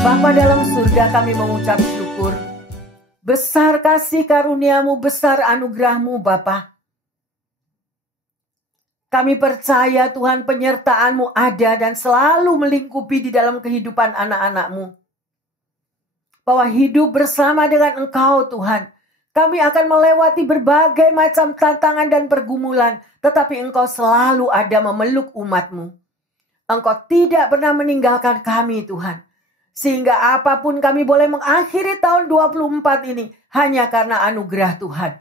Bapa dalam surga, kami mengucap syukur. Besar kasih karunia-Mu, besar anugerah-Mu Bapa. Kami percaya Tuhan, penyertaan-Mu ada dan selalu melingkupi di dalam kehidupan anak-anak-Mu. Bahwa hidup bersama dengan Engkau Tuhan, kami akan melewati berbagai macam tantangan dan pergumulan, tetapi Engkau selalu ada memeluk umat-Mu. Engkau tidak pernah meninggalkan kami Tuhan. Sehingga apapun kami boleh mengakhiri tahun 24 ini hanya karena anugerah Tuhan.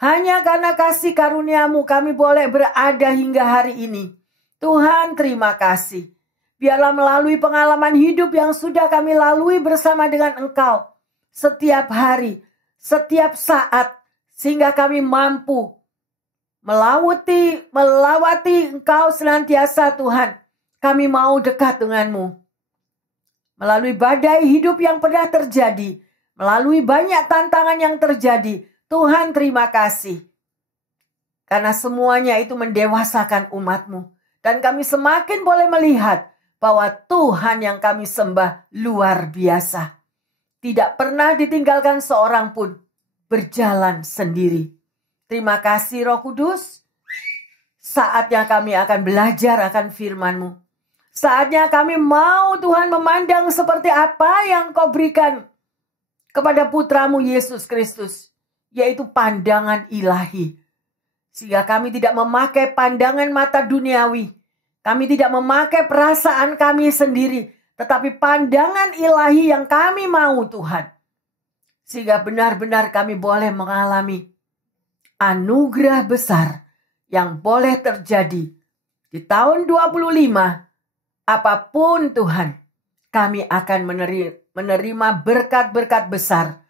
Hanya karena kasih karunia-Mu kami boleh berada hingga hari ini. Tuhan, terima kasih. Biarlah melalui pengalaman hidup yang sudah kami lalui bersama dengan Engkau. Setiap hari, setiap saat. Sehingga kami mampu melawati Engkau senantiasa Tuhan. Kami mau dekat dengan-Mu. Melalui badai hidup yang pernah terjadi, melalui banyak tantangan yang terjadi, Tuhan terima kasih. Karena semuanya itu mendewasakan umat-Mu. Dan kami semakin boleh melihat bahwa Tuhan yang kami sembah luar biasa. Tidak pernah ditinggalkan seorang pun, berjalan sendiri. Terima kasih Roh Kudus. Saatnya kami akan belajar akan firman-Mu. Saatnya kami mau Tuhan memandang seperti apa yang Kau berikan kepada putra-Mu Yesus Kristus. Yaitu pandangan ilahi. Sehingga kami tidak memakai pandangan mata duniawi. Kami tidak memakai perasaan kami sendiri. Tetapi pandangan ilahi yang kami mau Tuhan. Sehingga benar-benar kami boleh mengalami anugerah besar yang boleh terjadi di tahun 25. Apapun Tuhan, kami akan menerima berkat-berkat besar.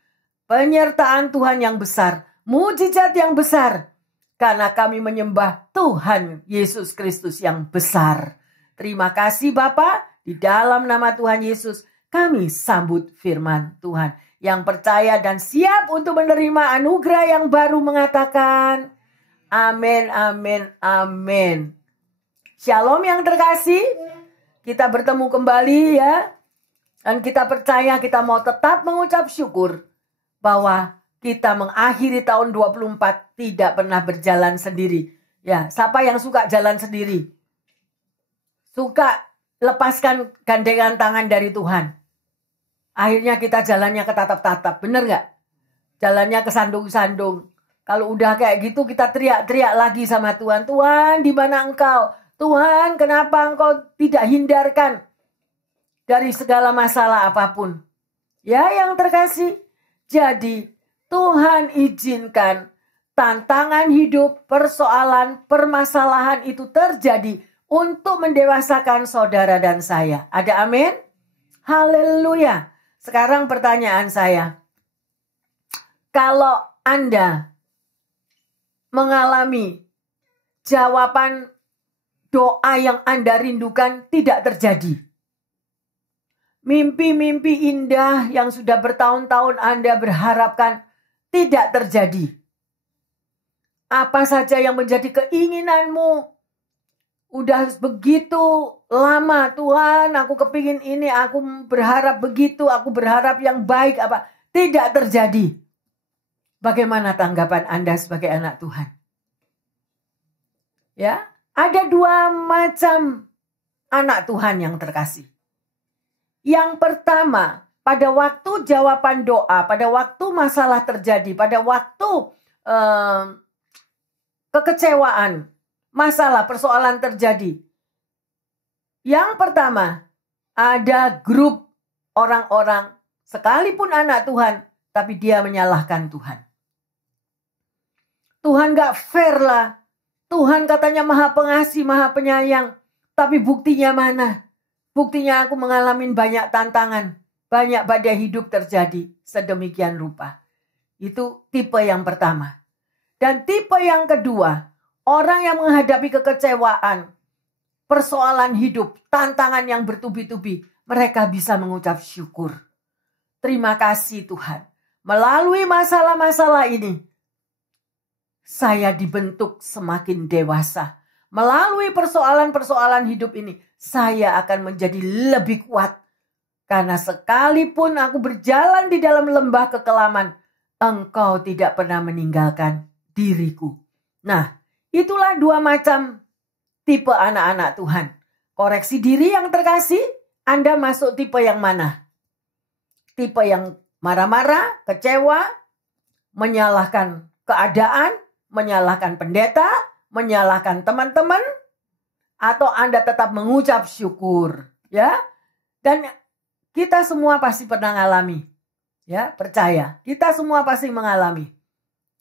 Penyertaan Tuhan yang besar, mujizat yang besar. Karena kami menyembah Tuhan Yesus Kristus yang besar. Terima kasih Bapa, di dalam nama Tuhan Yesus kami sambut firman Tuhan. Yang percaya dan siap untuk menerima anugerah yang baru mengatakan, amin, amin, amin. Shalom yang terkasih. Kita bertemu kembali ya. Dan kita percaya kita mau tetap mengucap syukur. Bahwa kita mengakhiri tahun 24 tidak pernah berjalan sendiri. Ya, siapa yang suka jalan sendiri? Suka lepaskan gandengan tangan dari Tuhan. Akhirnya kita jalannya ketatap-tatap. Bener gak? Jalannya kesandung-sandung. Kalau udah kayak gitu kita teriak-teriak lagi sama Tuhan. Tuhan, di mana Engkau? Tuhan, kenapa Engkau tidak hindarkan dari segala masalah apapun? Ya, yang terkasih. Jadi, Tuhan izinkan tantangan hidup, persoalan, permasalahan itu terjadi untuk mendewasakan saudara dan saya. Ada amin? Haleluya. Sekarang pertanyaan saya. Kalau Anda mengalami jawaban doa yang Anda rindukan tidak terjadi. Mimpi-mimpi indah yang sudah bertahun-tahun Anda berharapkan tidak terjadi. Apa saja yang menjadi keinginanmu. Udah begitu lama, Tuhan, aku kepingin ini, aku berharap begitu, aku berharap yang baik, apa tidak terjadi. Bagaimana tanggapan Anda sebagai anak Tuhan? Ya? Ada dua macam anak Tuhan yang terkasih. Yang pertama, pada waktu jawaban doa, pada waktu masalah terjadi, pada waktu kekecewaan, masalah, persoalan terjadi. Yang pertama, ada grup orang-orang, sekalipun anak Tuhan, tapi dia menyalahkan Tuhan. Tuhan gak fair lah. Tuhan katanya maha pengasih, maha penyayang. Tapi buktinya mana? Buktinya aku mengalami banyak tantangan. Banyak badai hidup terjadi. Sedemikian rupa. Itu tipe yang pertama. Dan tipe yang kedua. Orang yang menghadapi kekecewaan. Persoalan hidup. Tantangan yang bertubi-tubi. Mereka bisa mengucap syukur. Terima kasih Tuhan. Melalui masalah-masalah ini. Saya dibentuk semakin dewasa. Melalui persoalan-persoalan hidup ini, saya akan menjadi lebih kuat. Karena sekalipun aku berjalan di dalam lembah kekelaman, Engkau tidak pernah meninggalkan diriku. Nah, itulah dua macam tipe anak-anak Tuhan. Koreksi diri yang terkasih, Anda masuk tipe yang mana? Tipe yang marah-marah, kecewa, menyalahkan keadaan, menyalahkan pendeta, menyalahkan teman-teman, atau Anda tetap mengucap syukur, ya? Dan kita semua pasti pernah mengalami, ya, percaya. Kita semua pasti mengalami,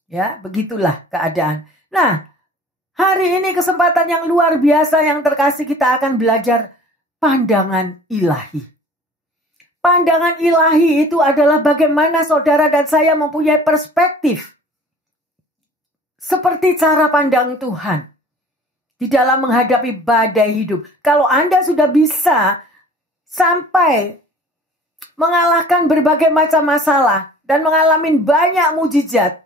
ya, begitulah keadaan. Nah, hari ini kesempatan yang luar biasa yang terkasih, kita akan belajar pandangan ilahi. Pandangan ilahi itu adalah bagaimana saudara dan saya mempunyai perspektif seperti cara pandang Tuhan di dalam menghadapi badai hidup. Kalau Anda sudah bisa sampai mengalahkan berbagai macam masalah dan mengalami banyak mujizat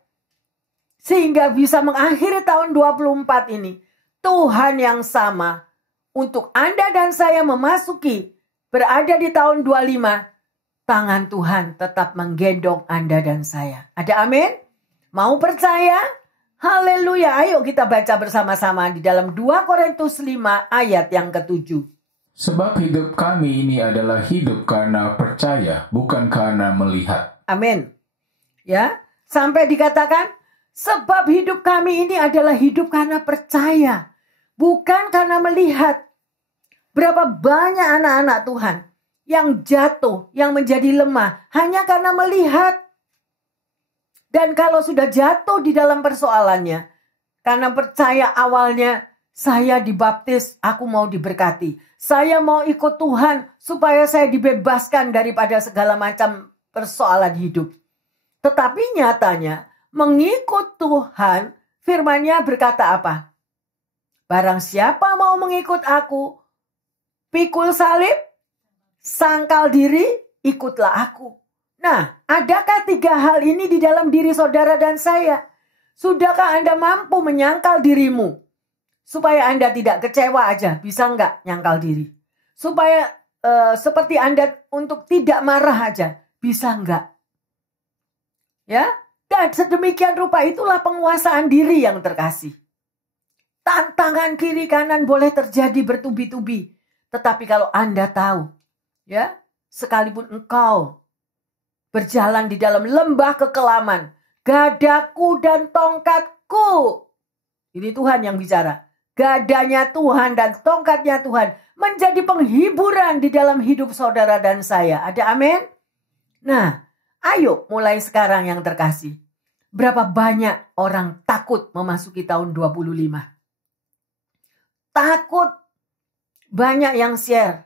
sehingga bisa mengakhiri tahun 24 ini, Tuhan yang sama untuk Anda dan saya memasuki berada di tahun 25, tangan Tuhan tetap menggendong Anda dan saya. Ada amin? Mau percaya? Haleluya. Ayo kita baca bersama-sama di dalam 2 Korintus 5 ayat yang ke-7. Sebab hidup kami ini adalah hidup karena percaya, bukan karena melihat. Amin. Ya, sampai dikatakan, sebab hidup kami ini adalah hidup karena percaya, bukan karena melihat. Berapa banyak anak-anak Tuhan yang jatuh, yang menjadi lemah hanya karena melihat. Dan kalau sudah jatuh di dalam persoalannya, karena percaya awalnya, saya dibaptis, aku mau diberkati. Saya mau ikut Tuhan supaya saya dibebaskan daripada segala macam persoalan hidup. Tetapi nyatanya, mengikut Tuhan, firman-Nya berkata apa? Barang siapa mau mengikut aku, pikul salib, sangkal diri, ikutlah aku. Nah, adakah 3 hal ini di dalam diri saudara dan saya? Sudahkah Anda mampu menyangkal dirimu? Supaya Anda tidak kecewa aja, bisa nggak nyangkal diri? Supaya seperti Anda untuk tidak marah aja, bisa nggak? Ya, dan sedemikian rupa itulah penguasaan diri yang terkasih. Tantangan kiri kanan boleh terjadi bertubi-tubi. Tetapi kalau Anda tahu, ya, sekalipun engkau berjalan di dalam lembah kekelaman, gadaku dan tongkatku. Ini Tuhan yang bicara. Gadanya Tuhan dan tongkatnya Tuhan menjadi penghiburan di dalam hidup saudara dan saya. Ada amin? Nah, ayo mulai sekarang yang terkasih. Berapa banyak orang takut memasuki tahun 25? Takut. Banyak yang share.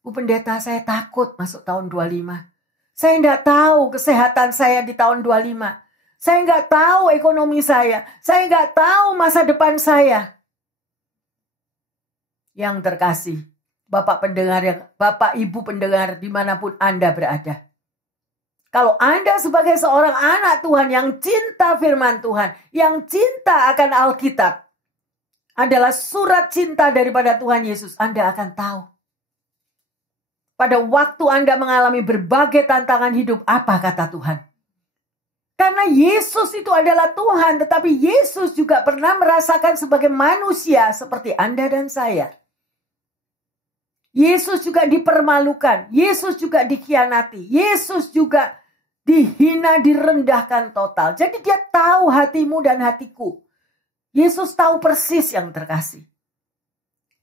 Bu pendeta, saya takut masuk tahun 25. Saya tidak tahu kesehatan saya di tahun 25. Saya nggak tahu ekonomi saya. Saya nggak tahu masa depan saya. Yang terkasih, Bapak pendengar, Bapak Ibu pendengar dimanapun Anda berada. Kalau Anda sebagai seorang anak Tuhan yang cinta firman Tuhan, yang cinta akan Alkitab, adalah surat cinta daripada Tuhan Yesus, Anda akan tahu. Pada waktu Anda mengalami berbagai tantangan hidup, apa kata Tuhan? Karena Yesus itu adalah Tuhan, tetapi Yesus juga pernah merasakan sebagai manusia seperti Anda dan saya. Yesus juga dipermalukan, Yesus juga dikhianati, Yesus juga dihina, direndahkan total. Jadi dia tahu hatimu dan hatiku. Yesus tahu persis yang terkasih.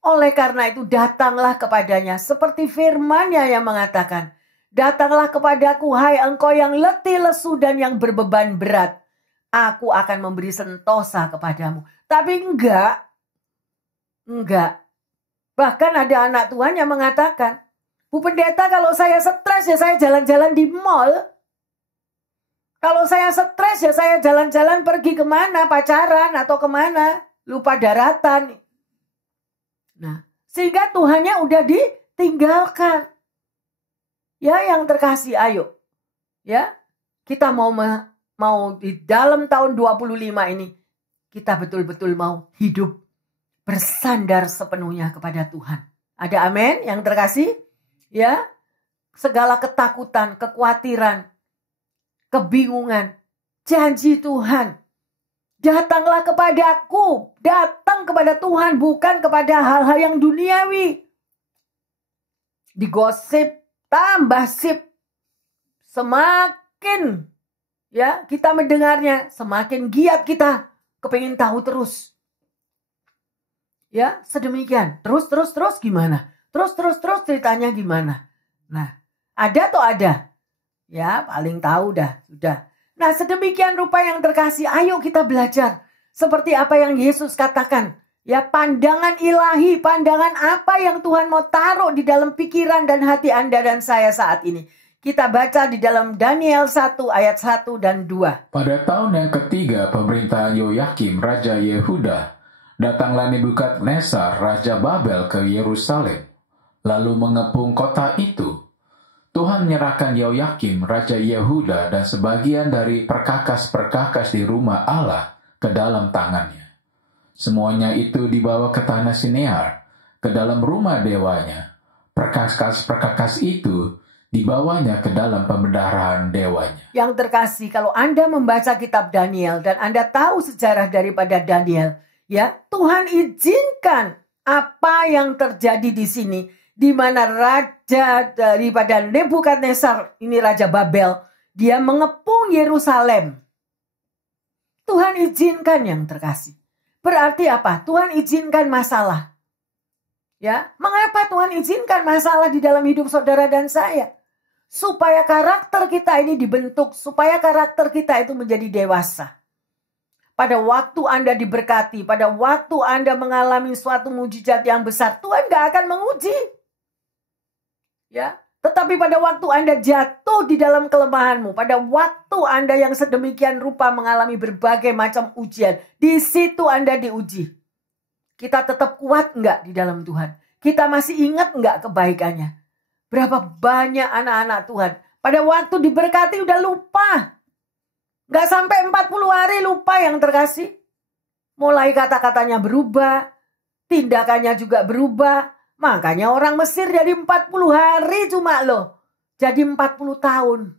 Oleh karena itu datanglah kepadanya seperti firman-Nya yang mengatakan, datanglah kepadaku hai engkau yang letih lesu dan yang berbeban berat. Aku akan memberi sentosa kepadamu. Tapi enggak. Bahkan ada anak Tuhan yang mengatakan, Bu pendeta kalau saya stres ya saya jalan-jalan di mall. Kalau saya stres ya saya jalan-jalan pergi kemana, pacaran atau kemana, lupa daratan. Nah, sehingga Tuhannya udah ditinggalkan. Ya yang terkasih, ayo. Ya, kita mau di dalam tahun 25 ini, kita betul-betul mau hidup bersandar sepenuhnya kepada Tuhan. Ada amin yang terkasih? Ya. segala ketakutan, kekhawatiran, kebingungan. Janji Tuhan, datanglah kepadaku, datang kepada Tuhan, bukan kepada hal-hal yang duniawi. Digosip, tambah sip. Semakin ya kita mendengarnya, semakin giat kita kepingin tahu terus. Ya, sedemikian. Terus gimana? Terus ceritanya gimana? Nah, ada atau ada? Ya, paling tahu dah, sudah. Nah, sedemikian rupa yang terkasih, ayo kita belajar. Seperti apa yang Yesus katakan. Ya, pandangan ilahi, pandangan apa yang Tuhan mau taruh di dalam pikiran dan hati Anda dan saya saat ini. Kita baca di dalam Daniel 1 ayat 1 dan 2. Pada tahun yang ketiga pemerintahan Yoyakim, Raja Yehuda, datanglah Nebukadnezar, Raja Babel ke Yerusalem, lalu mengepung kota itu. Tuhan menyerahkan Yoyakim, Raja Yehuda, dan sebagian dari perkakas-perkakas di rumah Allah ke dalam tangannya. Semuanya itu dibawa ke tanah Sinear, ke dalam rumah dewanya. Perkakas-perkakas itu dibawanya ke dalam pembendaharaan dewanya. Yang terkasih, kalau Anda membaca kitab Daniel dan Anda tahu sejarah daripada Daniel, ya, Tuhan izinkan apa yang terjadi di sini, di mana raja daripada Nebukadnezar, ini Raja Babel, dia mengepung Yerusalem. Tuhan izinkan yang terkasih. Berarti apa? Tuhan izinkan masalah. Ya, mengapa Tuhan izinkan masalah di dalam hidup saudara dan saya? Supaya karakter kita ini dibentuk, supaya karakter kita itu menjadi dewasa. Pada waktu Anda diberkati, pada waktu Anda mengalami suatu mujizat yang besar, Tuhan gak akan menguji. Ya, tetapi pada waktu Anda jatuh di dalam kelemahanmu, pada waktu Anda yang sedemikian rupa mengalami berbagai macam ujian, di situ Anda diuji. Kita tetap kuat enggak di dalam Tuhan? Kita masih ingat enggak kebaikannya? Berapa banyak anak-anak Tuhan pada waktu diberkati udah lupa. Enggak sampai 40 hari lupa yang terkasih. Mulai kata-katanya berubah, tindakannya juga berubah. Makanya orang Mesir dari 40 hari cuma loh. Jadi 40 tahun.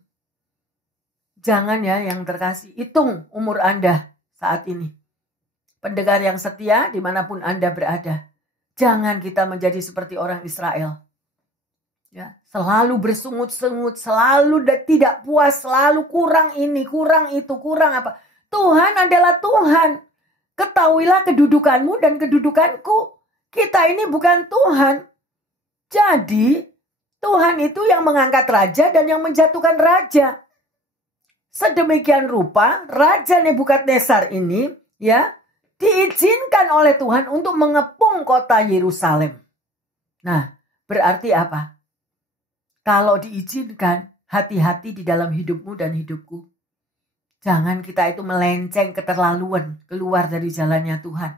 Jangan ya yang terkasih. Hitung umur Anda saat ini. Pendengar yang setia dimanapun Anda berada. Jangan kita menjadi seperti orang Israel. Ya, selalu bersungut-sungut. Selalu tidak puas. Selalu kurang ini, kurang itu, kurang apa. Tuhan adalah Tuhan. Ketahuilah kedudukanmu dan kedudukanku. Kita ini bukan Tuhan. Jadi, Tuhan itu yang mengangkat raja dan yang menjatuhkan raja. Sedemikian rupa, Raja Nebukadnezar ini ya diizinkan oleh Tuhan untuk mengepung kota Yerusalem. Nah, berarti apa? Kalau diizinkan, hati-hati di dalam hidupmu dan hidupku. Jangan kita itu melenceng keterlaluan, keluar dari jalannya Tuhan.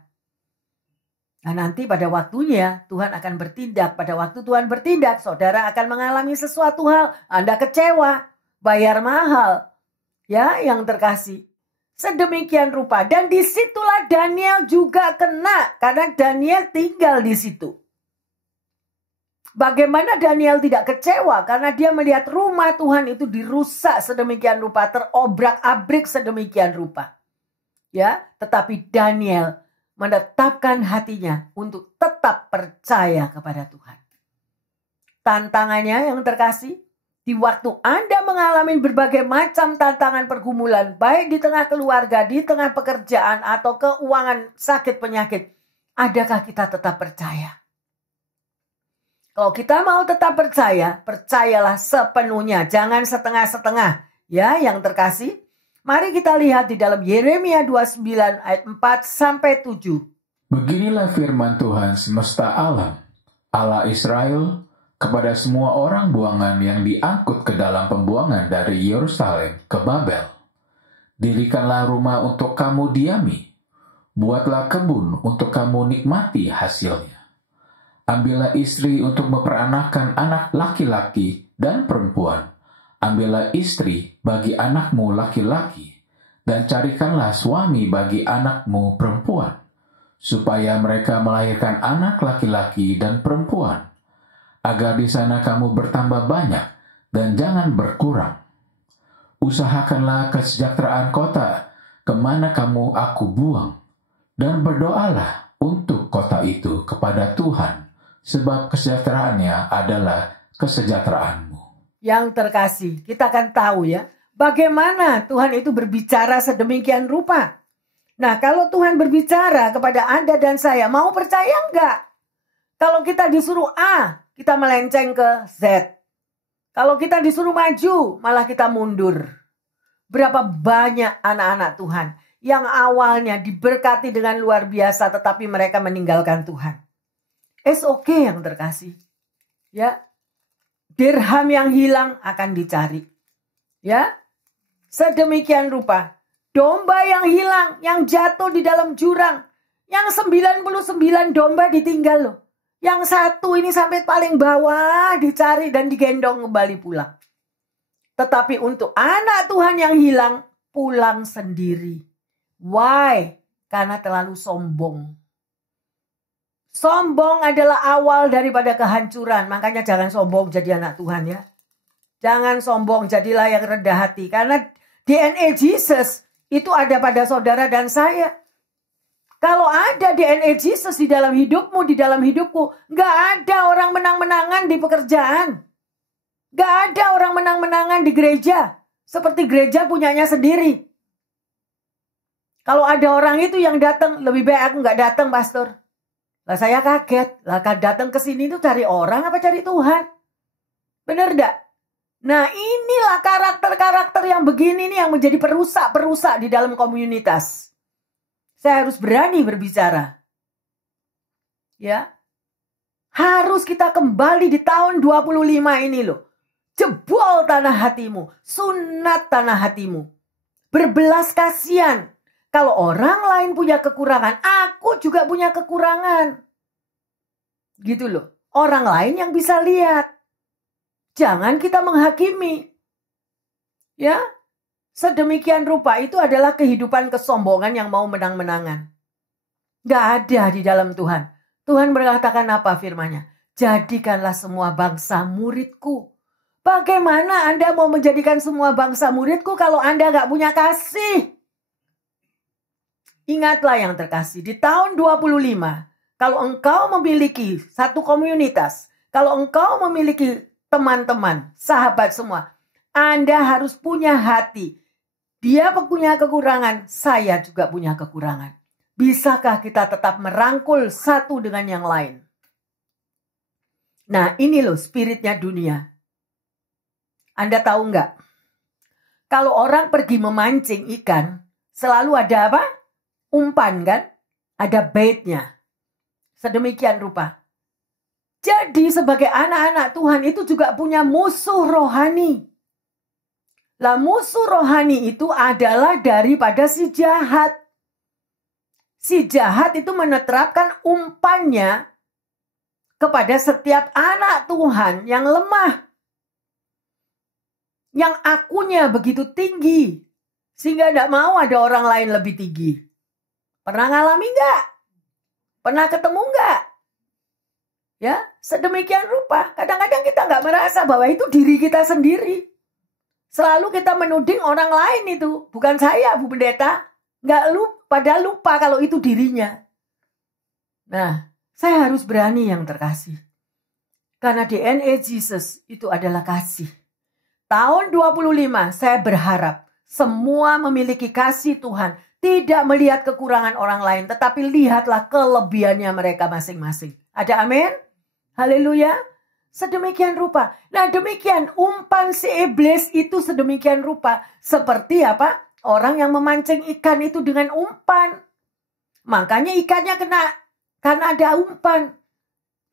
Nah, nanti pada waktunya Tuhan akan bertindak. Pada waktu Tuhan bertindak, saudara akan mengalami sesuatu hal. Anda kecewa, bayar mahal. Ya, yang terkasih. Sedemikian rupa. Dan disitulah Daniel juga kena. Karena Daniel tinggal di situ. Bagaimana Daniel tidak kecewa? Karena dia melihat rumah Tuhan itu dirusak sedemikian rupa. Terobrak-abrik sedemikian rupa. Ya, tetapi Daniel menetapkan hatinya untuk tetap percaya kepada Tuhan. Tantangannya yang terkasih, di waktu Anda mengalami berbagai macam tantangan pergumulan, baik di tengah keluarga, di tengah pekerjaan, atau keuangan, sakit, penyakit, adakah kita tetap percaya? Kalau kita mau tetap percaya, percayalah sepenuhnya, jangan setengah-setengah. Ya, yang terkasih, mari kita lihat di dalam Yeremia 29 ayat 4-7. Beginilah firman Tuhan semesta alam, Allah Israel, kepada semua orang buangan yang diangkut ke dalam pembuangan dari Yerusalem ke Babel. Dirikanlah rumah untuk kamu diami, buatlah kebun untuk kamu nikmati hasilnya. Ambillah istri untuk memperanakan anak laki-laki dan perempuan. Ambillah istri bagi anakmu laki-laki, dan carikanlah suami bagi anakmu perempuan, supaya mereka melahirkan anak laki-laki dan perempuan, agar di sana kamu bertambah banyak dan jangan berkurang. Usahakanlah kesejahteraan kota kemana aku buang, dan berdoalah untuk kota itu kepada Tuhan, sebab kesejahteraannya adalah kesejahteraanmu. Yang terkasih, kita akan tahu ya, bagaimana Tuhan itu berbicara sedemikian rupa. Nah, kalau Tuhan berbicara kepada Anda dan saya, mau percaya enggak? Kalau kita disuruh A, kita melenceng ke Z. Kalau kita disuruh maju, malah kita mundur. Berapa banyak anak-anak Tuhan yang awalnya diberkati dengan luar biasa, tetapi mereka meninggalkan Tuhan. SOK yang terkasih. Ya, dirham yang hilang akan dicari. Ya, sedemikian rupa. Domba yang hilang, yang jatuh di dalam jurang. Yang 99 domba ditinggal loh. Yang satu ini sampai paling bawah dicari dan digendong kembali pulang. Tetapi untuk anak Tuhan yang hilang, pulang sendiri. Why? Karena terlalu sombong. Sombong adalah awal daripada kehancuran. Makanya jangan sombong jadi anak Tuhan ya. Jangan sombong, jadilah yang rendah hati. Karena DNA Jesus itu ada pada saudara dan saya. Kalau ada DNA Jesus di dalam hidupmu, di dalam hidupku, gak ada orang menang-menangan di pekerjaan. Gak ada orang menang-menangan di gereja. Seperti gereja punyanya sendiri. Kalau ada orang itu yang datang, lebih baik aku gak datang, pastor. Lah saya kaget. Lah datang ke sini itu cari orang apa cari Tuhan? Bener gak? Nah, inilah karakter-karakter yang begini nih yang menjadi perusak-perusak di dalam komunitas. Saya harus berani berbicara. Ya. Harus kita kembali di tahun 25 ini loh. Jebol tanah hatimu, sunat tanah hatimu. Berbelas kasihan. Kalau orang lain punya kekurangan, aku juga punya kekurangan. Gitu loh. Orang lain yang bisa lihat. Jangan kita menghakimi. Ya. Sedemikian rupa itu adalah kehidupan kesombongan yang mau menang-menangan. Gak ada di dalam Tuhan. Tuhan berkatakan apa firman-Nya? Jadikanlah semua bangsa muridku. Bagaimana Anda mau menjadikan semua bangsa muridku kalau Anda gak punya kasih? Ingatlah yang terkasih, di tahun 25, kalau engkau memiliki satu komunitas, kalau engkau memiliki teman-teman, sahabat semua, Anda harus punya hati. Dia punya kekurangan, saya juga punya kekurangan. Bisakah kita tetap merangkul satu dengan yang lain? Nah, ini loh spiritnya dunia. Anda tahu nggak? Kalau orang pergi memancing ikan, selalu ada apa? Umpan kan? Ada baitnya. Sedemikian rupa. Jadi sebagai anak-anak Tuhan itu juga punya musuh rohani. Lah musuh rohani itu adalah daripada si jahat. Si jahat itu menerapkan umpannya kepada setiap anak Tuhan yang lemah. Yang akunya begitu tinggi. Sehingga tidak mau ada orang lain lebih tinggi. Pernah ngalami enggak? Pernah ketemu enggak? Ya, sedemikian rupa. Kadang-kadang kita enggak merasa bahwa itu diri kita sendiri. Selalu kita menuding orang lain itu. Bukan saya, Bu Pendeta. Padahal lupa kalau itu dirinya. Nah, saya harus berani yang terkasih. Karena DNA Jesus itu adalah kasih. Tahun 25 saya berharap semua memiliki kasih Tuhan. Tidak melihat kekurangan orang lain. Tetapi lihatlah kelebihannya mereka masing-masing. Ada amin? Haleluya. Sedemikian rupa. Nah demikian umpan si iblis itu sedemikian rupa. Seperti apa? Orang yang memancing ikan itu dengan umpan. Makanya ikannya kena. Karena ada umpan.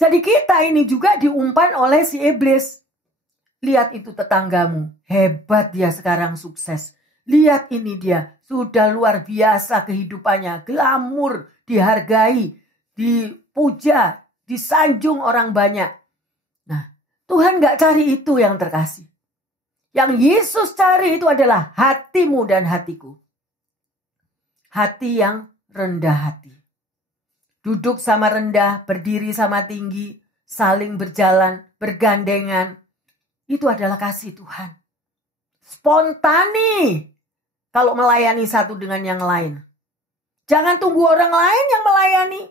Jadi kita ini juga diumpan oleh si iblis. Lihat itu tetanggamu. Hebat dia sekarang sukses. Lihat ini dia. Sudah luar biasa kehidupannya. Glamur. Dihargai. Dipuja. Disanjung orang banyak. Nah, Tuhan gak cari itu yang terkasih. Yang Yesus cari itu adalah hatimu dan hatiku. Hati yang rendah hati. Duduk sama rendah, berdiri sama tinggi, saling berjalan, bergandengan. Itu adalah kasih Tuhan. Spontani kalau melayani satu dengan yang lain. Jangan tunggu orang lain yang melayani.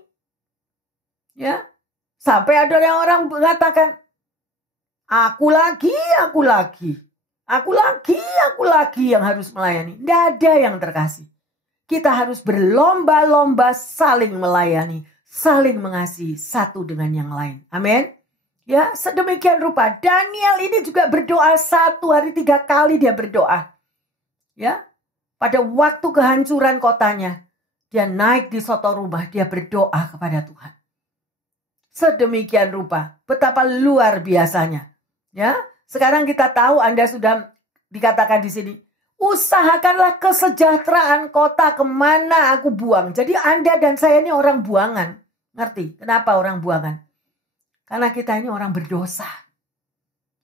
Ya. Sampai ada yang orang mengatakan, aku lagi yang harus melayani. Tidak ada yang terkasih. Kita harus berlomba-lomba saling melayani, saling mengasihi satu dengan yang lain. Amin. Ya, sedemikian rupa Daniel ini juga berdoa 1 hari 3 kali dia berdoa. Ya, pada waktu kehancuran kotanya, dia naik di soto rumah, dia berdoa kepada Tuhan. Sedemikian rupa, betapa luar biasanya. Ya, sekarang kita tahu Anda sudah dikatakan di sini, usahakanlah kesejahteraan kota kemana aku buang. Jadi Anda dan saya ini orang buangan. Ngerti? Kenapa orang buangan? Karena kita ini orang berdosa.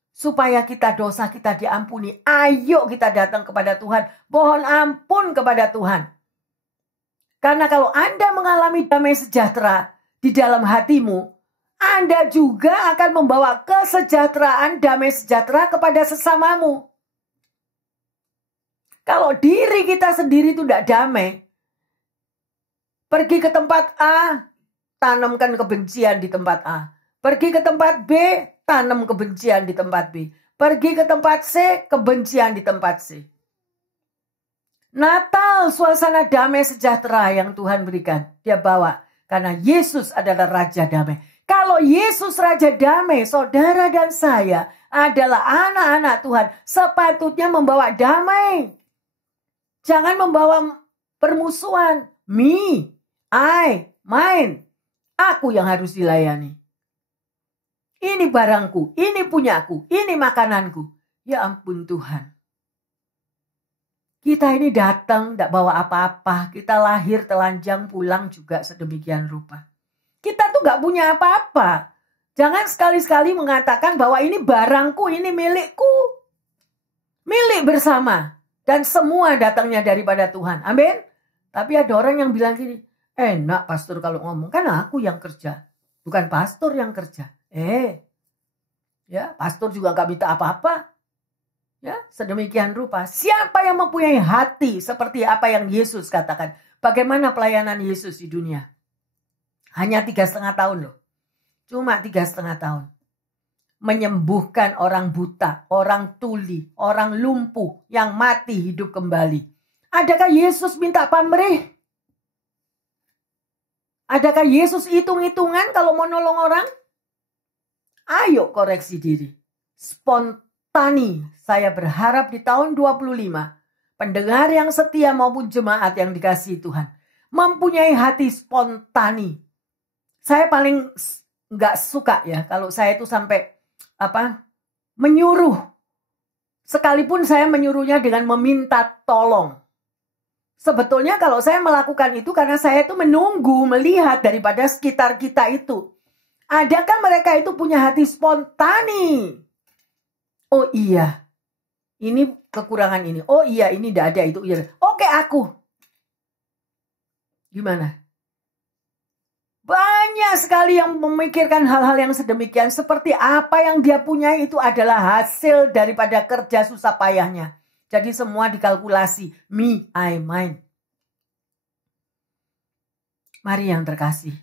Supaya dosa kita diampuni. Ayo kita datang kepada Tuhan. Mohon ampun kepada Tuhan. Karena kalau Anda mengalami damai sejahtera di dalam hatimu, Anda juga akan membawa kesejahteraan, damai sejahtera kepada sesamamu. Kalau diri kita sendiri itu tidak damai, pergi ke tempat A, tanamkan kebencian di tempat A. Pergi ke tempat B, tanam kebencian di tempat B. Pergi ke tempat C, kebencian di tempat C. Natal, suasana damai sejahtera yang Tuhan berikan. Dia bawa. Karena Yesus adalah Raja Damai. Kalau Yesus Raja Damai, saudara dan saya adalah anak-anak Tuhan. Sepatutnya membawa damai. Jangan membawa permusuhan. Me, I, mine. Aku yang harus dilayani. Ini barangku, ini punyaku, ini makananku. Ya ampun Tuhan. Kita ini datang, tidak bawa apa-apa. Kita lahir telanjang, pulang juga sedemikian rupa. Kita tuh gak punya apa-apa. Jangan sekali-sekali mengatakan bahwa ini barangku, ini milikku. Milik bersama. Dan semua datangnya daripada Tuhan. Amin. Tapi ada orang yang bilang gini, enak pastor kalau ngomong, kan aku yang kerja. Bukan pastor yang kerja. Ya, pastor juga gak minta apa-apa. Ya, sedemikian rupa. Siapa yang mempunyai hati seperti apa yang Yesus katakan? Bagaimana pelayanan Yesus di dunia? Hanya 3,5 tahun loh. Cuma 3,5 tahun. Menyembuhkan orang buta, orang tuli, orang lumpuh yang mati hidup kembali. Adakah Yesus minta pamrih? Adakah Yesus hitung-hitungan kalau mau nolong orang? Ayo koreksi diri. Spontani. Saya berharap di tahun 25. Pendengar yang setia maupun jemaat yang dikasihi Tuhan. Mempunyai hati spontani. Saya paling gak suka ya. Kalau saya itu sampai menyuruh. Sekalipun saya menyuruhnya dengan meminta tolong. Sebetulnya kalau saya melakukan itu karena saya itu menunggu, melihat daripada sekitar kita itu. Adakah mereka itu punya hati spontani? Oh iya, ini kekurangan ini. Oh iya, ini tidak ada itu. Iya. Oke aku. Gimana? Banyak sekali yang memikirkan hal-hal yang sedemikian. Seperti apa yang dia punya itu adalah hasil daripada kerja susah payahnya. Jadi semua dikalkulasi. Me, I, mine. Mari yang terkasih.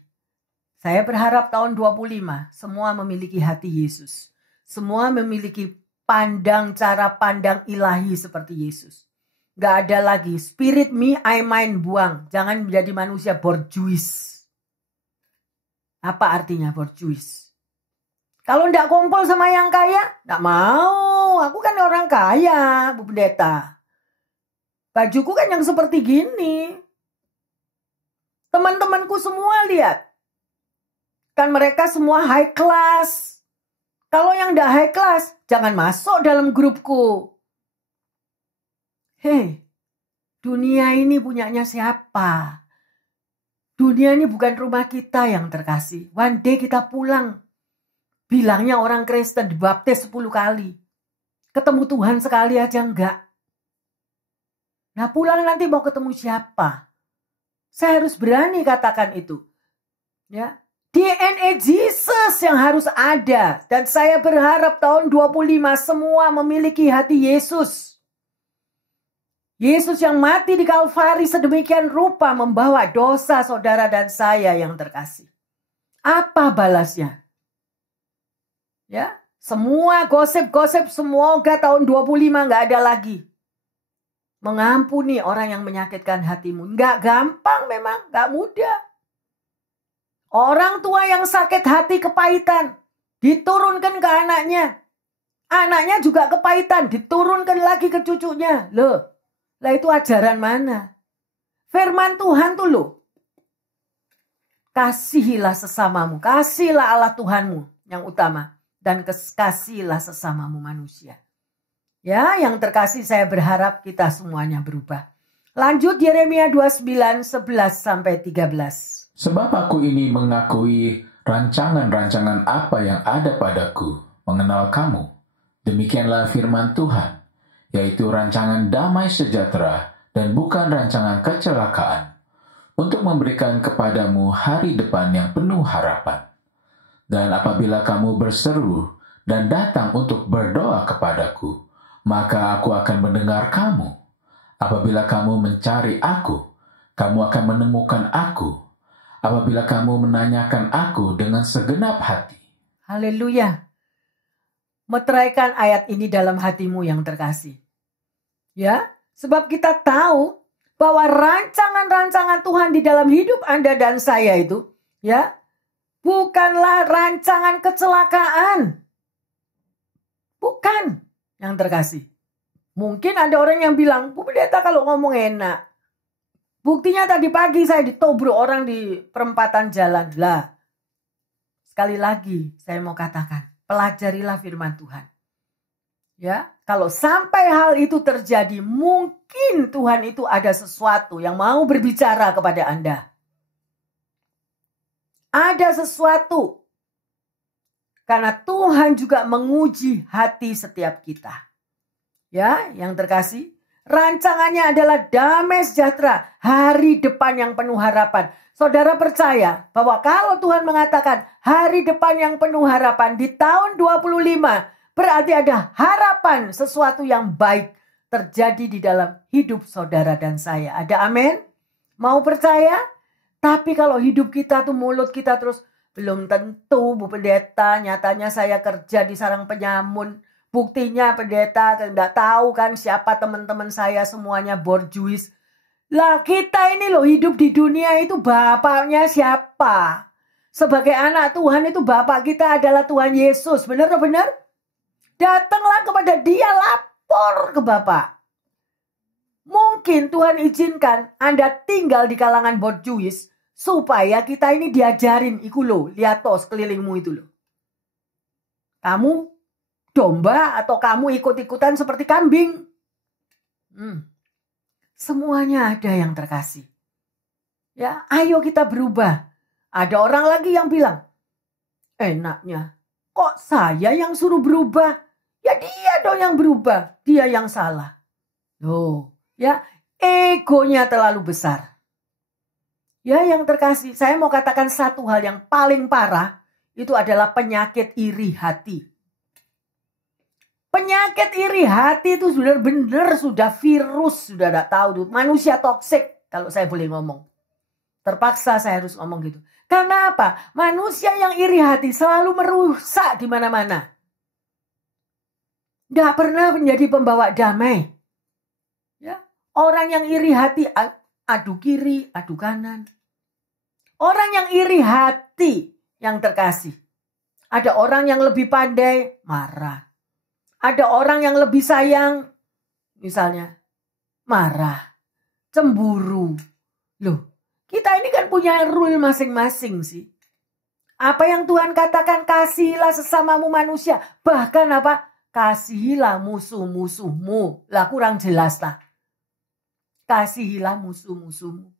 Saya berharap tahun 25 semua memiliki hati Yesus. Semua memiliki cara pandang ilahi seperti Yesus. Gak ada lagi spirit me, I, mine buang. Jangan menjadi manusia borjuis. Apa artinya borjuis? Kalau tidak kumpul sama yang kaya, tidak mau. Aku kan orang kaya, Bu Pendeta. Bajuku kan yang seperti gini. Teman-temanku semua lihat. Kan mereka semua high class. Kalau yang tidak high class, jangan masuk dalam grupku. Hei, dunia ini punyanya siapa? Dunia ini bukan rumah kita yang terkasih. One day kita pulang. Bilangnya orang Kristen dibaptis 10 kali. Ketemu Tuhan sekali aja enggak. Nah pulang nanti mau ketemu siapa? Saya harus berani katakan itu. Ya, DNA Jesus yang harus ada. Dan saya berharap tahun 25 semua memiliki hati Yesus. Yesus yang mati di Kalvari sedemikian rupa membawa dosa saudara dan saya yang terkasih. Apa balasnya? Ya, semua gosip-gosip semoga tahun 25 nggak ada lagi. Mengampuni orang yang menyakitkan hatimu. Nggak gampang memang, nggak mudah. Orang tua yang sakit hati kepahitan, diturunkan ke anaknya. Anaknya juga kepahitan, diturunkan lagi ke cucunya. Loh, lah itu ajaran mana? Firman Tuhan tuh loh. Kasihilah sesamamu, kasihlah Allah Tuhanmu yang utama. Dan kasihilah sesamamu manusia. Ya, yang terkasih saya berharap kita semuanya berubah. Lanjut Yeremia 29, 11-13. Sebab aku ini mengakui rancangan-rancangan apa yang ada padaku, mengenal kamu. Demikianlah firman Tuhan, yaitu rancangan damai sejahtera dan bukan rancangan kecelakaan, untuk memberikan kepadamu hari depan yang penuh harapan. Dan apabila kamu berseru dan datang untuk berdoa kepadaku, maka aku akan mendengar kamu. Apabila kamu mencari aku, kamu akan menemukan aku. Apabila kamu menanyakan aku dengan segenap hati. Haleluya. Meteraikan ayat ini dalam hatimu yang terkasih. Ya, sebab kita tahu bahwa rancangan-rancangan Tuhan di dalam hidup Anda dan saya itu, ya, bukanlah rancangan kecelakaan. Bukan, yang terkasih. Mungkin ada orang yang bilang, Bu Pendeta kalau ngomong enak. Buktinya tadi pagi saya ditobruk orang di perempatan jalan. Lah, sekali lagi saya mau katakan, pelajarilah firman Tuhan. Ya, kalau sampai hal itu terjadi, mungkin Tuhan itu ada sesuatu yang mau berbicara kepada Anda. Ada sesuatu. Karena Tuhan juga menguji hati setiap kita. Ya, yang terkasih, rancangannya adalah damai sejahtera, hari depan yang penuh harapan. Saudara percaya bahwa kalau Tuhan mengatakan hari depan yang penuh harapan di tahun 25, berarti ada harapan sesuatu yang baik terjadi di dalam hidup saudara dan saya. Ada amin? Mau percaya? Tapi kalau hidup kita tuh mulut kita terus, belum tentu Bu Pendeta, nyatanya saya kerja di sarang penyamun. Buktinya pendeta nggak tahu kan siapa teman-teman saya semuanya borjuis. Lah kita ini loh hidup di dunia itu bapaknya siapa? Sebagai anak Tuhan itu bapak kita adalah Tuhan Yesus. Benar-benar? Datanglah kepada dia, lapor ke Bapak. Mungkin Tuhan izinkan Anda tinggal di kalangan borjuis supaya kita ini diajarin. Iku loh, lihat tos kelilingmu itu loh. Kamu domba atau kamu ikut-ikutan seperti kambing. Semuanya ada yang terkasih. Ya, ayo kita berubah. Ada orang lagi yang bilang, enaknya, kok saya yang suruh berubah? Ya dia dong yang berubah, dia yang salah. Loh, ya egonya terlalu besar. Ya yang terkasih, saya mau katakan satu hal yang paling parah, itu adalah penyakit iri hati. Penyakit iri hati itu benar-benar sudah virus, sudah tidak tahu tuh. Manusia toksik, kalau saya boleh ngomong. Terpaksa saya harus ngomong gitu. Karena apa? Manusia yang iri hati selalu merusak di mana-mana. Tidak pernah menjadi pembawa damai. Ya, orang yang iri hati adu kiri, adu kanan. Orang yang iri hati yang terkasih. Ada orang yang lebih pandai, marah. Ada orang yang lebih sayang, misalnya marah, cemburu. Loh, kita ini kan punya rule masing-masing sih. Apa yang Tuhan katakan, kasihilah sesamamu manusia. Bahkan apa? Kasihilah musuh-musuhmu. Lah kurang jelas lah. Kasihilah musuh-musuhmu.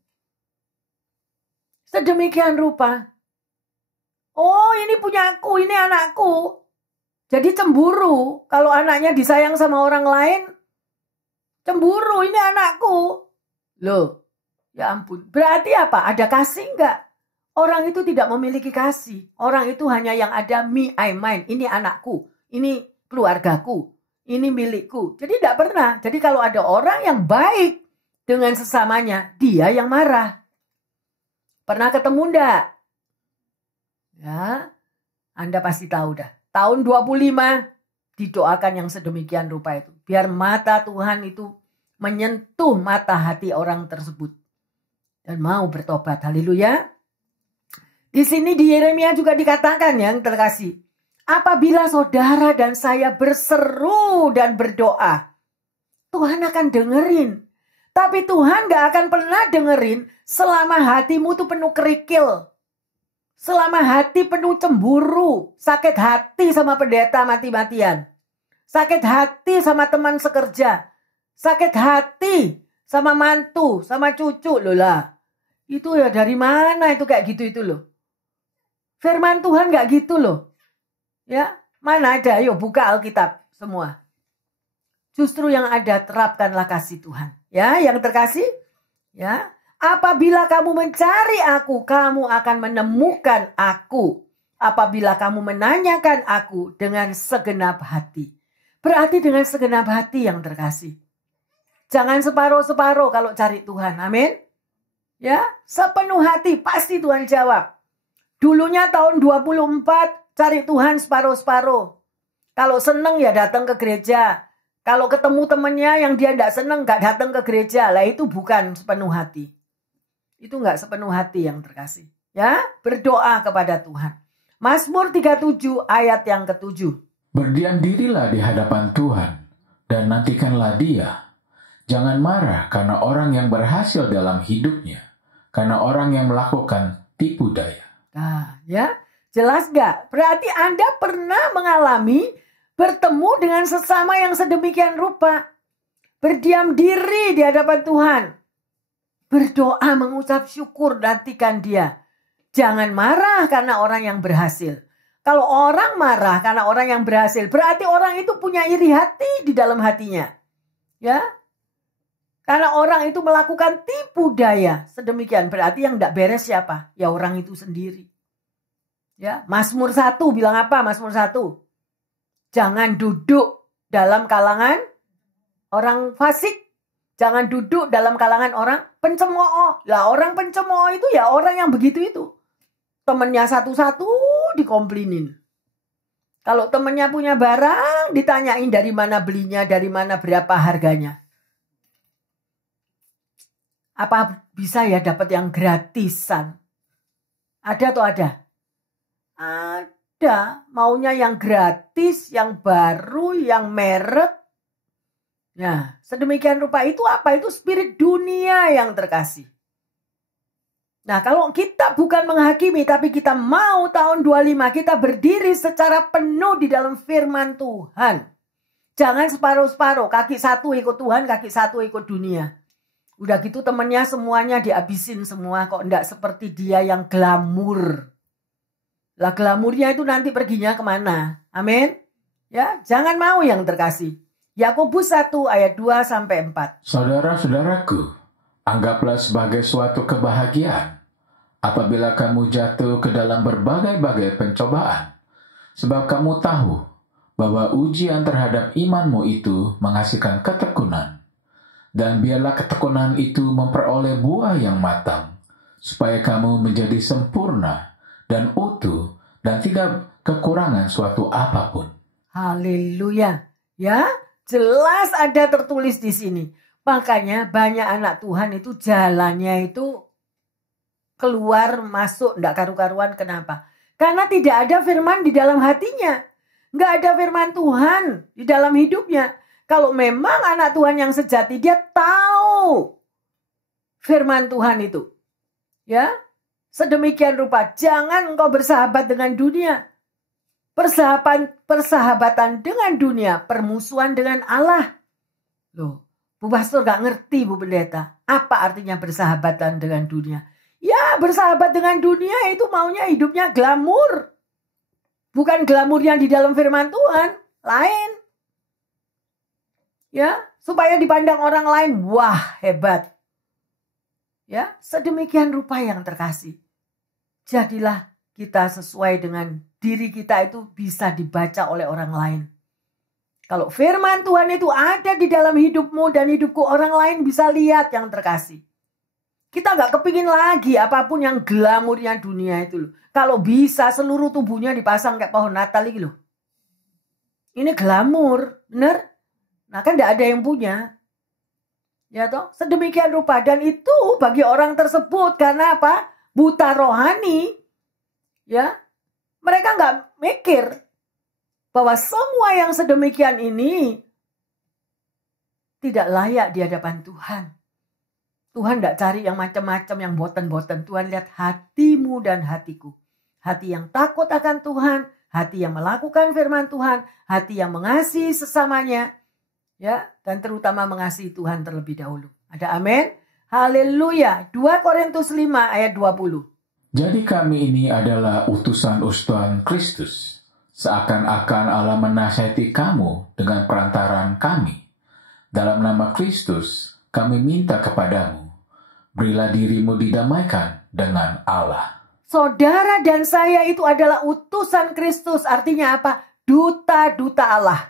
Sedemikian rupa. Oh ini punyaku, ini anakku. Jadi cemburu, kalau anaknya disayang sama orang lain, cemburu, ini anakku. Loh, ya ampun. Berarti apa? Ada kasih enggak? Orang itu tidak memiliki kasih. Orang itu hanya yang ada me, I, mine. Ini anakku, ini keluargaku, ini milikku. Jadi tidak pernah. Jadi kalau ada orang yang baik dengan sesamanya, dia yang marah. Pernah ketemu enggak? Ya, Anda pasti tahu dah. Tahun 25 didoakan yang sedemikian rupa itu. Biar mata Tuhan itu menyentuh mata hati orang tersebut. Dan mau bertobat. Haleluya. Di sini di Yeremia juga dikatakan yang terkasih. Apabila saudara dan saya berseru dan berdoa, Tuhan akan dengerin. Tapi Tuhan gak akan pernah dengerin selama hatimu tuh penuh kerikil. Selama hati penuh cemburu, sakit hati sama pendeta mati-matian. Sakit hati sama teman sekerja. Sakit hati sama mantu, sama cucu loh lah. Itu ya dari mana itu kayak gitu itu loh. Firman Tuhan gak gitu loh. Ya, mana ada? Ayo buka Alkitab semua. Justru yang ada terapkanlah kasih Tuhan. Ya, yang terkasih, ya. Apabila kamu mencari aku, kamu akan menemukan aku. Apabila kamu menanyakan aku dengan segenap hati. Berarti dengan segenap hati yang terkasih. Jangan separuh-separuh kalau cari Tuhan. Amin. Ya, sepenuh hati pasti Tuhan jawab. Dulunya tahun 24 cari Tuhan separuh-separuh. Kalau seneng ya datang ke gereja. Kalau ketemu temennya yang dia tidak seneng gak datang ke gereja. Lah itu bukan sepenuh hati. Itu gak sepenuh hati yang terkasih. Ya, berdoa kepada Tuhan. Mazmur 37 ayat yang ke-7. Berdiam dirilah di hadapan Tuhan dan nantikanlah Dia. Jangan marah karena orang yang berhasil dalam hidupnya. Karena orang yang melakukan tipu daya. Nah, ya, jelas gak? Berarti Anda pernah mengalami bertemu dengan sesama yang sedemikian rupa. Berdiam diri di hadapan Tuhan. Berdoa mengucap syukur nantikan Dia. Jangan marah karena orang yang berhasil. Kalau orang marah karena orang yang berhasil, berarti orang itu punya iri hati di dalam hatinya. Ya. Karena orang itu melakukan tipu daya. Sedemikian berarti yang tidak beres siapa? Ya orang itu sendiri. Ya, Mazmur 1 bilang apa? Mazmur 1. Jangan duduk dalam kalangan orang fasik. Jangan duduk dalam kalangan orang pencemooh. Lah orang pencemooh itu ya orang yang begitu itu. Temennya satu-satu dikomplainin. Kalau temennya punya barang ditanyain dari mana belinya, dari mana berapa harganya. Apa bisa ya dapat yang gratisan? Ada atau ada? Ada. Maunya yang gratis, yang baru, yang merek. Nah, sedemikian rupa itu apa? Itu spirit dunia yang terkasih. Nah, kalau kita bukan menghakimi, tapi kita mau tahun 25, kita berdiri secara penuh di dalam firman Tuhan. Jangan separuh-separuh, kaki satu ikut Tuhan, kaki satu ikut dunia. Udah gitu temennya semuanya dihabisin semua, kok enggak seperti dia yang glamur. Lah glamurnya itu nanti perginya kemana? Amin. Ya, jangan mau yang terkasih. Yakobus 1 ayat 2 sampai 4. Saudara-saudaraku, anggaplah sebagai suatu kebahagiaan apabila kamu jatuh ke dalam berbagai-bagai pencobaan, sebab kamu tahu bahwa ujian terhadap imanmu itu menghasilkan ketekunan. Dan biarlah ketekunan itu memperoleh buah yang matang, supaya kamu menjadi sempurna dan utuh dan tidak kekurangan suatu apapun. Haleluya. Ya, jelas ada tertulis di sini. Makanya banyak anak Tuhan itu jalannya itu keluar masuk enggak karu-karuan. Kenapa? Karena tidak ada firman di dalam hatinya. Enggak ada firman Tuhan di dalam hidupnya. Kalau memang anak Tuhan yang sejati, dia tahu firman Tuhan itu. Ya, sedemikian rupa. Jangan engkau bersahabat dengan dunia. Persahabatan dengan dunia, permusuhan dengan Allah. Loh, Bu Pastor gak ngerti, Bu Pendeta. Apa artinya bersahabatan dengan dunia? Ya, bersahabat dengan dunia itu maunya hidupnya glamur. Bukan glamur yang di dalam firman Tuhan. Lain. Ya, supaya dipandang orang lain, wah hebat. Ya, sedemikian rupa yang terkasih. Jadilah kita sesuai dengan diri kita itu bisa dibaca oleh orang lain. Kalau firman Tuhan itu ada di dalam hidupmu dan hidupku, orang lain bisa lihat yang terkasih. Kita gak kepingin lagi apapun yang glamurnya dunia itu loh. Kalau bisa seluruh tubuhnya dipasang kayak pohon Natal ini loh. Ini glamur, bener? Nah kan gak ada yang punya. Ya toh, sedemikian rupa. Dan itu bagi orang tersebut karena apa? Buta rohani. Ya, mereka gak mikir bahwa semua yang sedemikian ini tidak layak di hadapan Tuhan. Tuhan tidak cari yang macam-macam, yang boten-boten. Tuhan lihat hatimu dan hatiku. Hati yang takut akan Tuhan, hati yang melakukan firman Tuhan, hati yang mengasihi sesamanya, ya, dan terutama mengasihi Tuhan terlebih dahulu. Ada amin? Haleluya. 2 Korintus 5 ayat 20. Jadi kami ini adalah utusan-utusan Kristus. Seakan-akan Allah menasihati kamu dengan perantaran kami. Dalam nama Kristus, kami minta kepadamu, berilah dirimu didamaikan dengan Allah. Saudara dan saya itu adalah utusan Kristus. Artinya apa? Duta-duta Allah.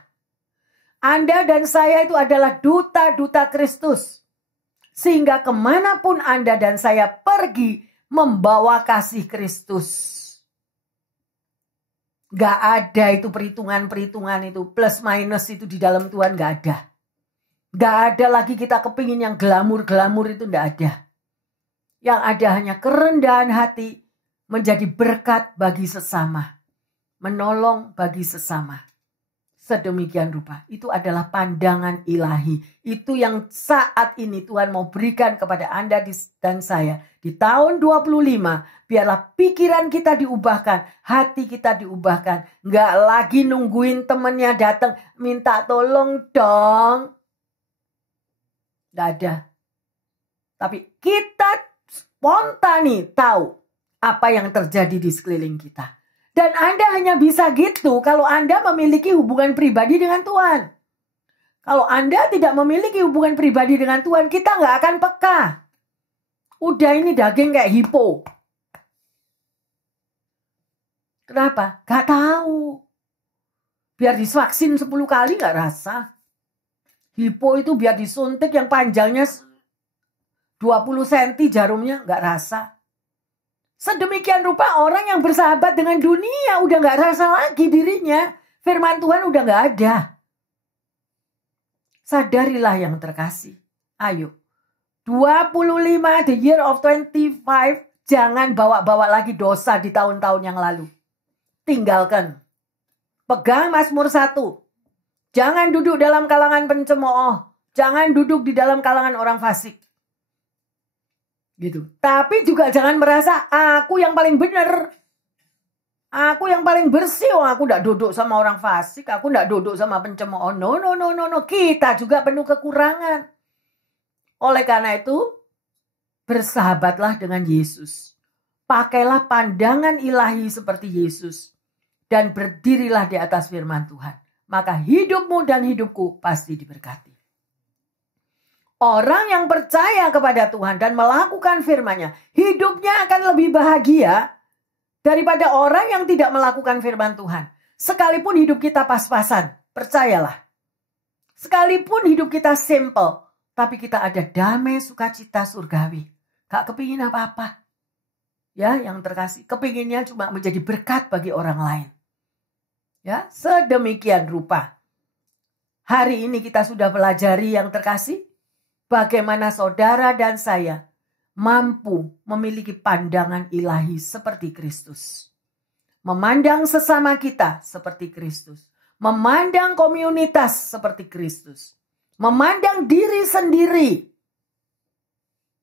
Anda dan saya itu adalah duta-duta Kristus. Sehingga kemanapun Anda dan saya pergi, membawa kasih Kristus. Gak ada itu perhitungan-perhitungan itu. Plus minus itu di dalam Tuhan gak ada. Gak ada lagi kita kepingin yang glamur-glamur itu gak ada. Yang ada hanya kerendahan hati menjadi berkat bagi sesama. Menolong bagi sesama. Sedemikian rupa. Itu adalah pandangan ilahi. Itu yang saat ini Tuhan mau berikan kepada Anda dan saya. Di tahun 25, biarlah pikiran kita diubahkan. Hati kita diubahkan. Nggak lagi nungguin temennya datang. Minta tolong dong. Nggak ada. Tapi kita spontani tahu apa yang terjadi di sekeliling kita. Dan Anda hanya bisa gitu kalau Anda memiliki hubungan pribadi dengan Tuhan. Kalau Anda tidak memiliki hubungan pribadi dengan Tuhan, kita nggak akan peka. Udah ini daging kayak hipo. Kenapa? Gak tahu. Biar divaksin 10 kali gak rasa. Hipo itu biar disuntik yang panjangnya 20 cm jarumnya gak rasa. Sedemikian rupa orang yang bersahabat dengan dunia udah gak rasa lagi dirinya. Firman Tuhan udah gak ada. Sadarilah yang terkasih. Ayo. 25, the year of 25. Jangan bawa-bawa lagi dosa di tahun-tahun yang lalu. Tinggalkan. Pegang Mazmur 1. Jangan duduk dalam kalangan pencemooh. Jangan duduk di dalam kalangan orang fasik. Gitu. Tapi juga jangan merasa aku yang paling benar. Aku yang paling bersih. Oh, aku tidak duduk sama orang fasik. Aku tidak duduk sama pencemooh. No. Kita juga penuh kekurangan. Oleh karena itu, bersahabatlah dengan Yesus. Pakailah pandangan ilahi seperti Yesus. Dan berdirilah di atas firman Tuhan. Maka hidupmu dan hidupku pasti diberkati. Orang yang percaya kepada Tuhan dan melakukan firman-Nya, hidupnya akan lebih bahagia daripada orang yang tidak melakukan firman Tuhan. Sekalipun hidup kita pas-pasan, percayalah. Sekalipun hidup kita simple, tapi kita ada damai sukacita surgawi. Gak kepingin apa-apa. Ya, yang terkasih. Kepinginnya cuma menjadi berkat bagi orang lain. Ya, sedemikian rupa. Hari ini kita sudah pelajari yang terkasih. Bagaimana saudara dan saya mampu memiliki pandangan ilahi seperti Kristus. Memandang sesama kita seperti Kristus. Memandang komunitas seperti Kristus. Memandang diri sendiri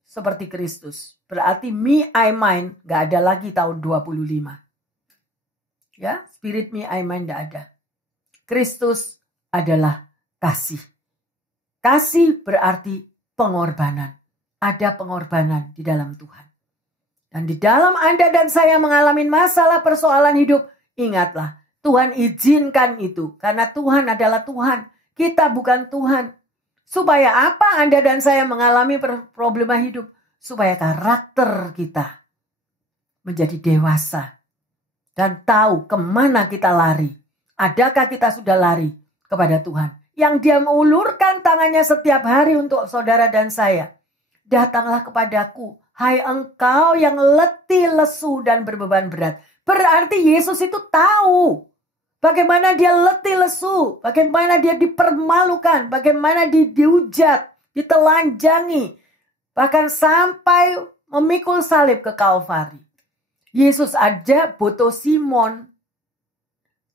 seperti Kristus. Berarti me, I, mine gak ada lagi tahun 25. Ya, spirit me, I, mine gak ada. Kristus adalah kasih. Kasih berarti pengorbanan. Ada pengorbanan di dalam Tuhan. Dan di dalam Anda dan saya mengalami masalah persoalan hidup, ingatlah, Tuhan izinkan itu. Karena Tuhan adalah Tuhan. Kita bukan Tuhan. Supaya apa Anda dan saya mengalami problema hidup? Supaya karakter kita menjadi dewasa dan tahu kemana kita lari. Adakah kita sudah lari kepada Tuhan yang Dia mengulurkan tangannya setiap hari untuk saudara dan saya? Datanglah kepadaku, hai engkau yang letih, lesu, dan berbeban berat. Berarti Yesus itu tahu bagaimana Dia letih, lesu, bagaimana Dia dipermalukan, bagaimana Dia dihujat, ditelanjangi, bahkan sampai memikul salib ke Kalvari. Yesus aja butuh Simon.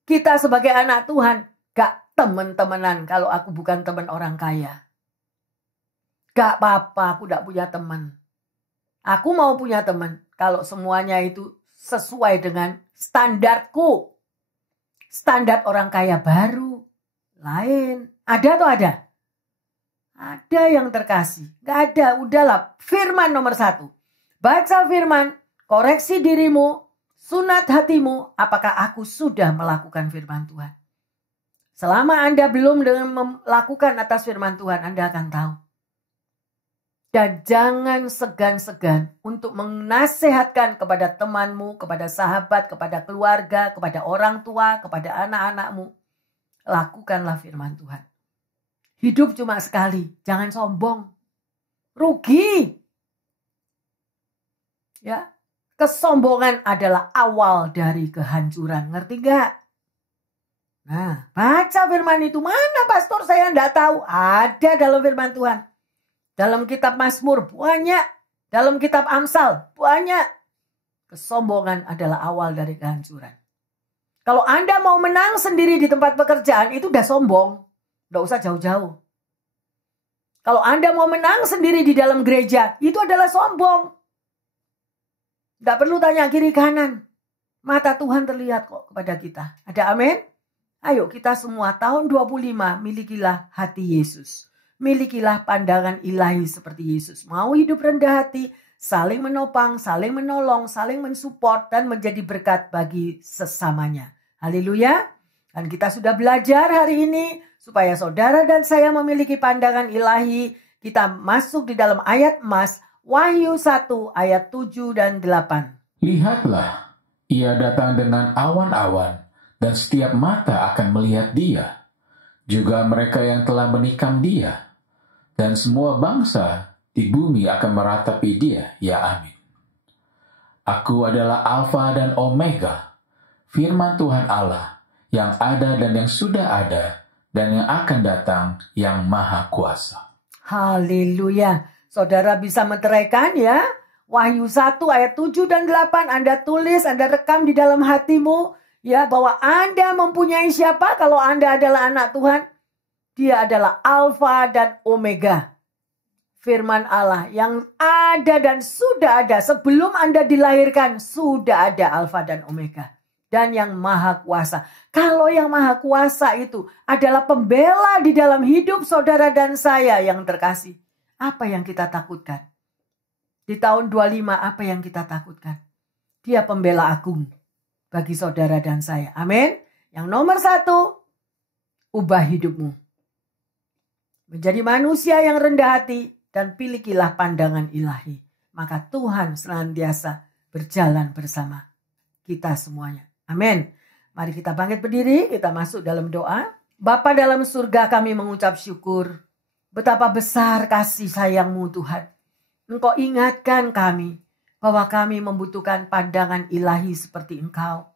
Kita sebagai anak Tuhan gak teman-temanan kalau aku bukan teman orang kaya. Gak apa-apa aku gak punya teman. Aku mau punya teman kalau semuanya itu sesuai dengan standarku. Standar orang kaya baru. Lain. Ada atau ada? Ada yang terkasih. Gak ada. Udahlah. Firman nomor 1. Baca firman. Koreksi dirimu. Sunat hatimu, apakah aku sudah melakukan firman Tuhan? Selama Anda belum dengan melakukan atas firman Tuhan, Anda akan tahu. Dan jangan segan-segan untuk menasihatkan kepada temanmu, kepada sahabat, kepada keluarga, kepada orang tua, kepada anak-anakmu. Lakukanlah firman Tuhan. Hidup cuma sekali, jangan sombong. Rugi. Ya. Kesombongan adalah awal dari kehancuran. Ngerti gak? Nah, baca firman itu. Mana pastor, saya enggak tahu. Ada dalam firman Tuhan. Dalam kitab Mazmur banyak. Dalam kitab Amsal banyak. Kesombongan adalah awal dari kehancuran. Kalau Anda mau menang sendiri di tempat pekerjaan, itu udah sombong. Enggak usah jauh-jauh. Kalau Anda mau menang sendiri di dalam gereja, itu adalah sombong. Tidak perlu tanya kiri kanan. Mata Tuhan terlihat kok kepada kita. Ada amin? Ayo kita semua tahun 25 milikilah hati Yesus. Milikilah pandangan ilahi seperti Yesus. Mau hidup rendah hati, saling menopang, saling menolong, saling mensupport dan menjadi berkat bagi sesamanya. Haleluya. Dan kita sudah belajar hari ini supaya saudara dan saya memiliki pandangan ilahi. Kita masuk di dalam ayat emas Wahyu 1 ayat 7 dan 8. Lihatlah, ia datang dengan awan-awan, dan setiap mata akan melihat dia. Juga mereka yang telah menikam dia. Dan semua bangsa di bumi akan meratapi dia. Ya amin. Aku adalah Alfa dan Omega, firman Tuhan Allah, yang ada dan yang sudah ada, dan yang akan datang, yang maha kuasa. Haleluya. Saudara bisa meteraikan ya. Wahyu 1 ayat 7 dan 8 Anda tulis, Anda rekam di dalam hatimu. Ya, bahwa Anda mempunyai siapa kalau Anda adalah anak Tuhan. Dia adalah Alfa dan Omega. Firman Allah yang ada dan sudah ada. Sebelum Anda dilahirkan sudah ada Alfa dan Omega. Dan yang maha kuasa. Kalau yang maha kuasa itu adalah pembela di dalam hidup saudara dan saya yang terkasih. Apa yang kita takutkan? Di tahun 25 apa yang kita takutkan? Dia pembela agung bagi saudara dan saya. Amin. Yang nomor 1, ubah hidupmu. Menjadi manusia yang rendah hati dan milikilah pandangan ilahi. Maka Tuhan senantiasa berjalan bersama kita semuanya. Amin. Mari kita bangkit berdiri, kita masuk dalam doa. Bapa dalam surga, kami mengucap syukur. Betapa besar kasih sayang-Mu Tuhan. Engkau ingatkan kami bahwa kami membutuhkan pandangan ilahi seperti Engkau.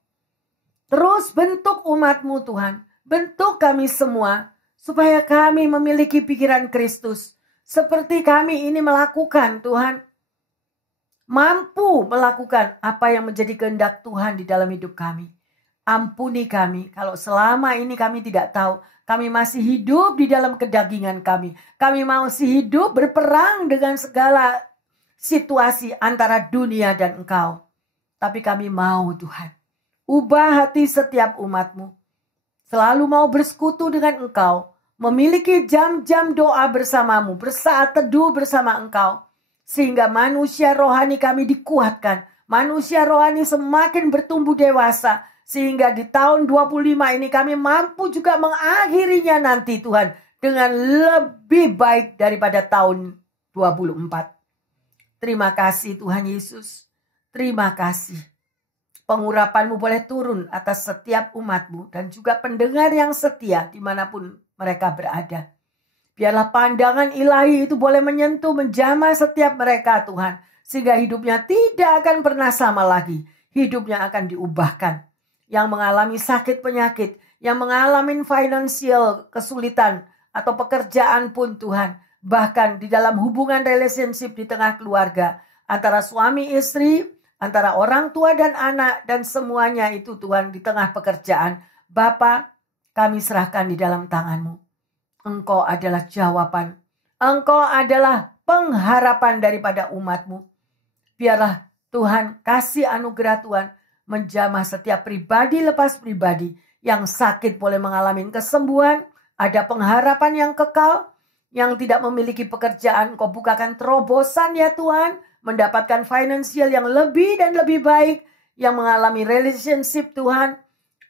Terus bentuk umat-Mu Tuhan. Bentuk kami semua supaya kami memiliki pikiran Kristus. Seperti kami ini melakukan Tuhan. Mampu melakukan apa yang menjadi kehendak Tuhan di dalam hidup kami. Ampuni kami kalau selama ini kami tidak tahu. Kami masih hidup di dalam kedagingan kami. Kami masih hidup berperang dengan segala situasi antara dunia dan Engkau. Tapi kami mau Tuhan. Ubah hati setiap umat-Mu. Selalu mau bersekutu dengan Engkau. Memiliki jam-jam doa bersama-Mu. Bersaat teduh bersama Engkau. Sehingga manusia rohani kami dikuatkan. Manusia rohani semakin bertumbuh dewasa. Sehingga di tahun 25 ini kami mampu juga mengakhirinya nanti Tuhan. Dengan lebih baik daripada tahun 24. Terima kasih Tuhan Yesus. Terima kasih. Pengurapan-Mu boleh turun atas setiap umat-Mu dan juga pendengar yang setia dimanapun mereka berada. Biarlah pandangan ilahi itu boleh menyentuh, menjamah setiap mereka Tuhan. Sehingga hidupnya tidak akan pernah sama lagi. Hidupnya akan diubahkan. Yang mengalami sakit penyakit, yang mengalami financial kesulitan atau pekerjaan pun Tuhan. Bahkan di dalam hubungan relationship di tengah keluarga. Antara suami istri, antara orang tua dan anak, dan semuanya itu Tuhan di tengah pekerjaan. Bapa, kami serahkan di dalam tangan-Mu. Engkau adalah jawaban. Engkau adalah pengharapan daripada umat-Mu. Biarlah Tuhan kasih anugerah Tuhan menjamah setiap pribadi lepas pribadi. Yang sakit boleh mengalami kesembuhan. Ada pengharapan yang kekal. Yang tidak memiliki pekerjaan, Kau bukakan terobosan ya Tuhan. Mendapatkan financial yang lebih dan lebih baik. Yang mengalami relationship Tuhan.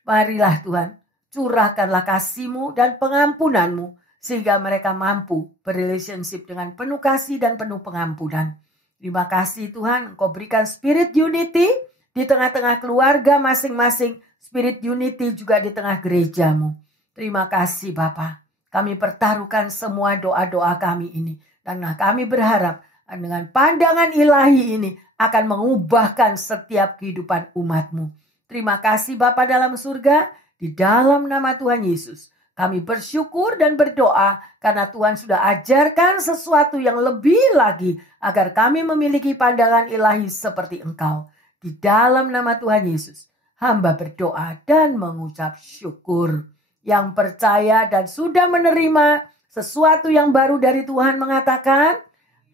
Marilah Tuhan, curahkanlah kasih-Mu dan pengampunan-Mu. Sehingga mereka mampu berrelationship dengan penuh kasih dan penuh pengampunan. Terima kasih Tuhan, Engkau berikan spirit unity di tengah-tengah keluarga masing-masing. Spirit unity juga di tengah gereja-Mu. Terima kasih Bapa. Kami pertaruhkan semua doa-doa kami ini. Karena kami berharap dengan pandangan ilahi ini akan mengubahkan setiap kehidupan umat-Mu. Terima kasih Bapa dalam surga, di dalam nama Tuhan Yesus. Kami bersyukur dan berdoa karena Tuhan sudah ajarkan sesuatu yang lebih lagi agar kami memiliki pandangan ilahi seperti Engkau. Di dalam nama Tuhan Yesus, hamba berdoa dan mengucap syukur. Yang percaya dan sudah menerima sesuatu yang baru dari Tuhan mengatakan,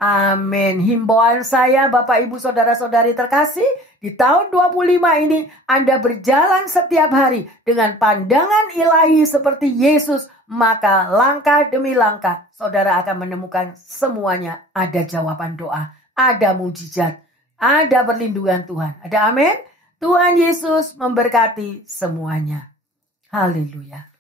amin. Himbauan saya Bapak Ibu Saudara-saudari terkasih, di tahun 25 ini Anda berjalan setiap hari dengan pandangan ilahi seperti Yesus, maka langkah demi langkah saudara akan menemukan semuanya ada jawaban doa, ada mujizat, ada perlindungan Tuhan. Ada amin. Tuhan Yesus memberkati semuanya. Haleluya.